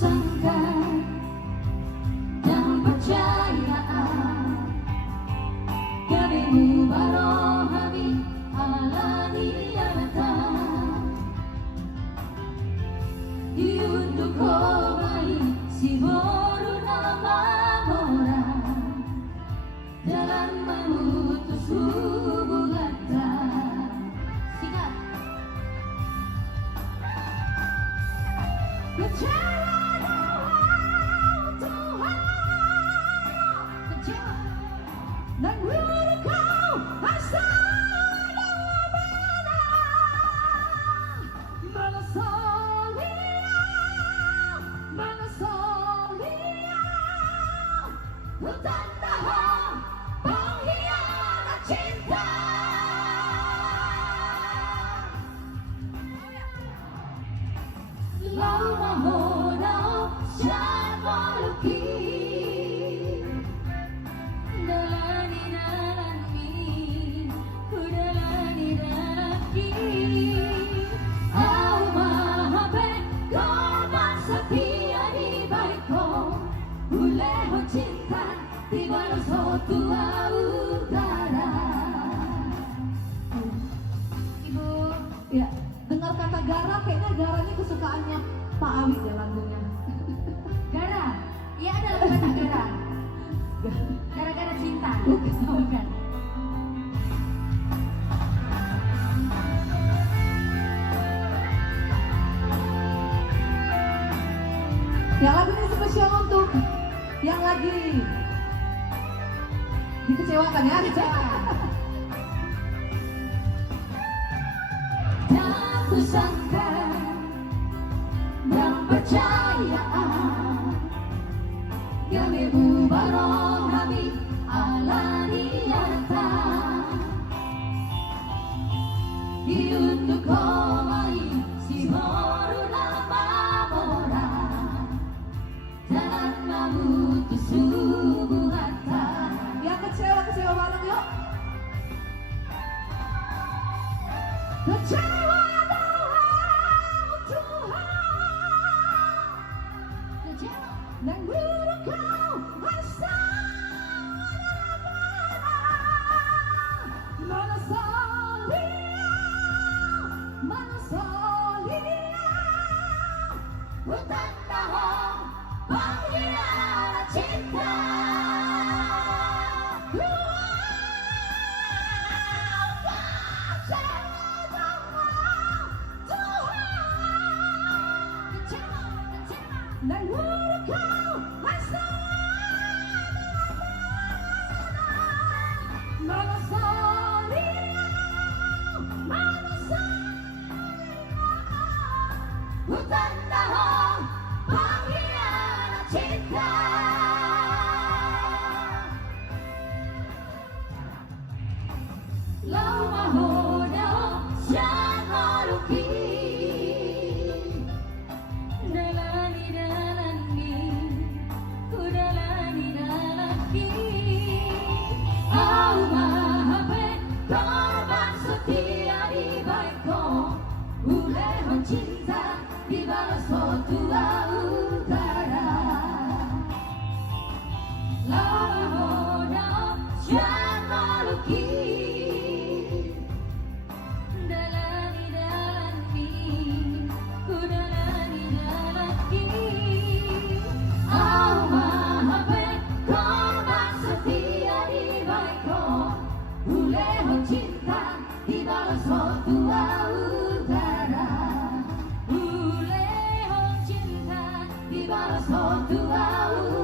sangka dan percaya kamimu barohami alani alata diunduh komai si boru nama mora dalam memutus hubungan singkat kecewa Tuhan kecewa dan guru kau asal hutan tahan pengkhianat cinta lau mahono siapa lukis dalani dalani udalani dalani au mahape korban setia di baikku ulehon cinta di balas tua utara. Ibu, ya dengar kata Gara, kayaknya Gara ini kesukaannya Pak Awi ya lagunya. Gara, iya ada lagu kata Gara. Gara-gara cinta, bukan? Ya lagu ini spesial untuk yang lagi dikecewakan ya, dikecewakan. Tak kusangka dan percaya kamimu barohami alani alata diunduh komai si boru nama mora jangan memutus hubungan yang kecewa bareng yuk kecewa Tuhan kecewa dan guru kau asal mana solia hutan tahan pengkhianat cinta dan guru kau asal mana solia hutan tahan pengkhianat cinta lau mahono siapa lukis dalani dalani udalani dalani au mahape korban setia di baikku ulehon cinta di balas tua utara lau mahono siapa lukis dalani dalani udalani dalani au mahape korban setia di baikku ulehon cinta di balas tua utara ulehon cinta di balas tua utara